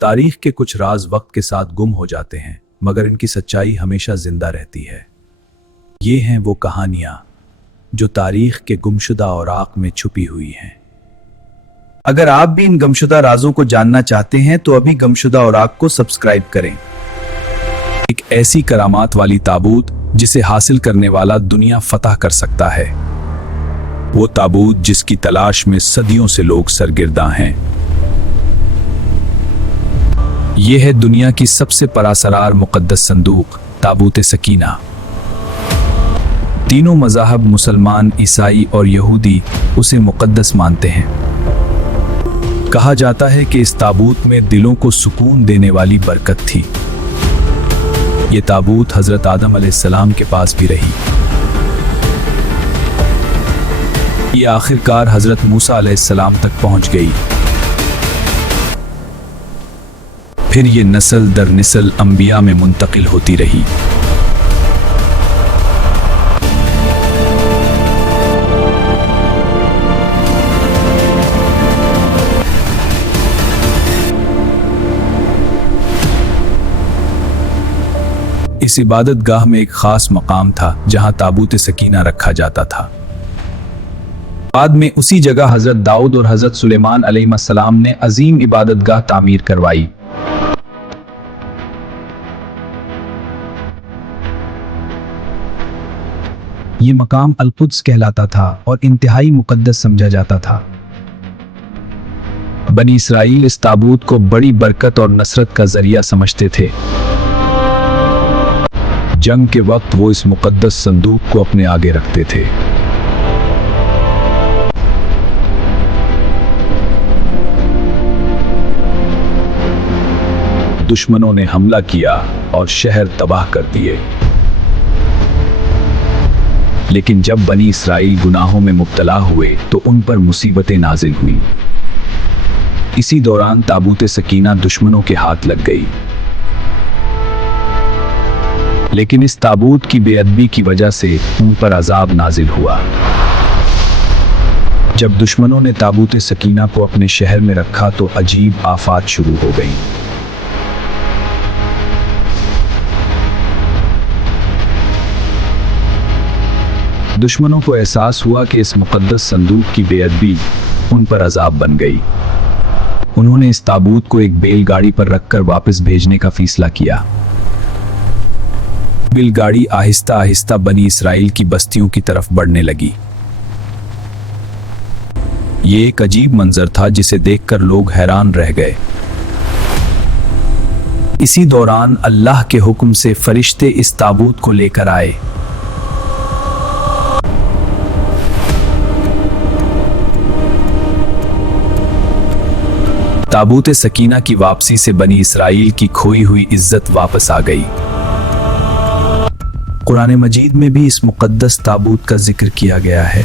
तारीख के कुछ राज वक्त के साथ गुम हो जाते हैं, मगर इनकी सच्चाई हमेशा जिंदा रहती है। ये हैं वो कहानियां जो तारीख के गुमशुदा औराक में छुपी हुई हैं। अगर आप भी इन गुमशुदा राजों को जानना चाहते हैं तो अभी गुमशुदा औराक को सब्सक्राइब करें। एक ऐसी करामात वाली ताबूत जिसे हासिल करने वाला दुनिया फतह कर सकता है। वो ताबूत जिसकी तलाश में सदियों से लोग सरगिर्दा हैं। ये है दुनिया की सबसे परासरार मुकद्दस संदूक, ताबूत सकीना। तीनों मज़ाहब मुसलमान, ईसाई और यहूदी उसे मुकद्दस मानते हैं। कहा जाता है कि इस ताबूत में दिलों को सुकून देने वाली बरकत थी। ये ताबूत हजरत आदम अलैहिस्सलाम के पास भी रही। ये आखिरकार हजरत मूसा अलैहिस्सलाम तक पहुंच गई। फिर ये नस्ल दर नस्ल अंबिया में मुंतकिल होती रही। इस इबादत गाह में एक खास मकाम था जहां ताबूत सकीना रखा जाता था। बाद में उसी जगह हजरत दाऊद और हजरत सुलेमान अलैहिस्सलाम ने अजीम इबादत गाह तामीर करवाई। ये मकाम अल-कुद्स कहलाता था और इंतहाई मुकद्दस समझा जाता था। बनी इसराइल इस ताबूत को बड़ी बरकत और नसरत का जरिया समझते थे। जंग के वक्त वो इस मुकद्दस संदूक को अपने आगे रखते थे। दुश्मनों ने हमला किया और शहर तबाह कर दिए, लेकिन जब बनी इसराइल गुनाहों में मुब्तला हुए तो उन पर मुसीबतें नाजिल हुई। इसी दौरान ताबूत सकीना दुश्मनों के हाथ लग गई। लेकिन इस ताबूत की बेअदबी की वजह से उन पर अजाब नाजिल हुआ। जब दुश्मनों ने ताबूत सकीना को अपने शहर में रखा तो अजीब आफात शुरू हो गई। दुश्मनों को एहसास हुआ कि इस मुकद्दस संदूक की बेअदबी उन पर अजाब बन गई। उन्होंने इस ताबूत को एक बैलगाड़ी पर रखकर वापस भेजने का फैसला किया। बैलगाड़ी आहिस्ता आहिस्ता बनी इसराइल की बस्तियों की तरफ बढ़ने लगी। ये एक अजीब मंजर था जिसे देखकर लोग हैरान रह गए। इसी दौरान अल्लाह के हुक्म से फरिश्ते इस ताबूत को लेकर आए। ताबूत सकीना की वापसी से बनी इसराइल की खोई हुई इज्जत वापस आ गई। कुरान मजीद में भी इस मुकद्दस ताबूत का जिक्र किया गया है।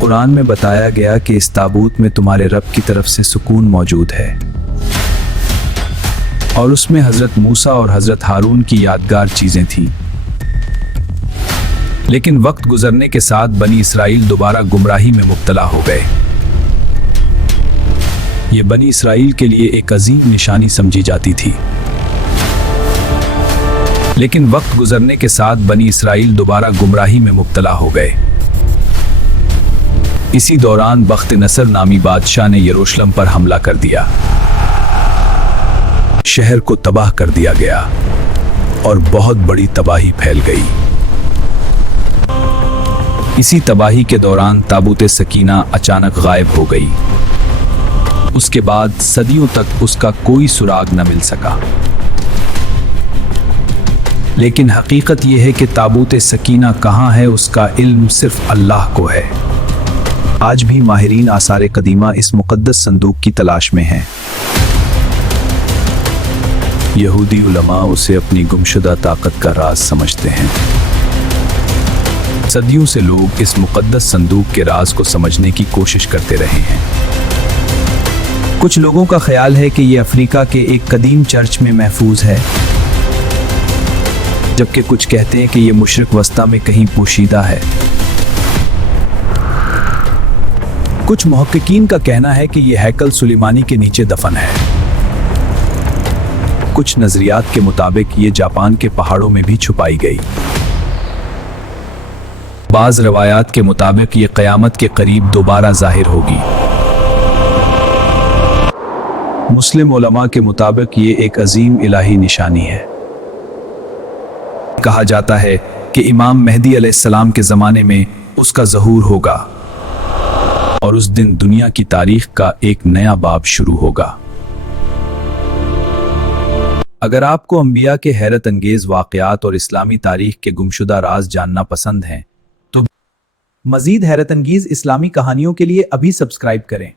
कुरान में बताया गया कि इस ताबूत में तुम्हारे रब की तरफ से सुकून मौजूद है और उसमें हजरत मूसा और हजरत हारून की यादगार चीजें थीं। लेकिन वक्त गुजरने के साथ बनी इसराइल दोबारा गुमराही में मुब्तला हो गए। ये बनी इसराइल के लिए एक अजीम निशानी समझी जाती थी। लेकिन वक्त गुजरने के साथ बनी इसराइल दोबारा गुमराही में मुब्तला हो गए। इसी दौरान बख्त नसर नामी बादशाह ने यरूशलेम पर हमला कर दिया। शहर को तबाह कर दिया गया और बहुत बड़ी तबाही फैल गई। इसी तबाही के दौरान ताबूत सकीना अचानक गायब हो गई। उसके बाद सदियों तक उसका कोई सुराग न मिल सका। लेकिन हकीकत यह है कि ताबूत सकीना कहाँ है, उसका इल्म सिर्फ अल्लाह को है। आज भी माहिरीन आसार कदीमा इस मुकद्दस संदूक की तलाश में हैं। यहूदी उलमा उसे अपनी गुमशुदा ताकत का राज समझते हैं। सदियों से लोग इस मुकद्दस संदूक के राज को समझने की कोशिश करते रहे हैं। कुछ लोगों का ख्याल है कि यह अफ्रीका के एक कदीम चर्च में महफूज है, जबकि कुछ कहते हैं कि यह मुशरिक वस्ता में कहीं पोशीदा है। कुछ मुहक्किकीन का कहना है कि यह हैकल सुलेमानी के नीचे दफन है। कुछ नजरियात के मुताबिक ये जापान के पहाड़ों में भी छुपाई गई। बाज रवायात के मुताबिक ये क़यामत के करीब दोबारा जाहिर होगी। मुस्लिम उलमा के मुताबिक ये एक अजीम इलाही निशानी है। कहा जाता है कि इमाम मेहदी अलैहिस्सलाम के ज़माने में उसका ज़हूर होगा और उस दिन दुनिया की तारीख का एक नया बाब शुरू होगा। अगर आपको अंबिया के हैरत अंगेज वाक़यात और इस्लामी तारीख के गुमशुदा राज जानना पसंद हैं तो मज़ीद हैरत अंगेज इस्लामी कहानियों के लिए अभी सब्सक्राइब करें।